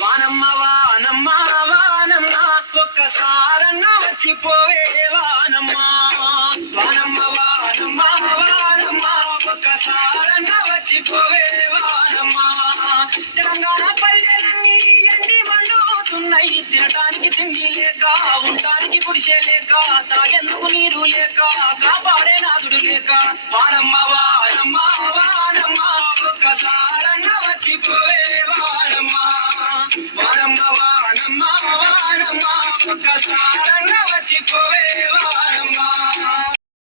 వానమ్మ వానమ్మ వానమ్మ ఒక్కసారన్న వచ్చిపోవే వానమ్మ వానమ్మ వానమ్మ వానమ్మ ఒక్కసారన్న వచ్చిపోవే వానమ్మ తెలంగాణ పల్లెలన్నీ ఎండి మండుతున్నాయి తినడానికి తిండి లేక ఉండడానికి గుడిసె లేక తాగేందుకు నీరు లేక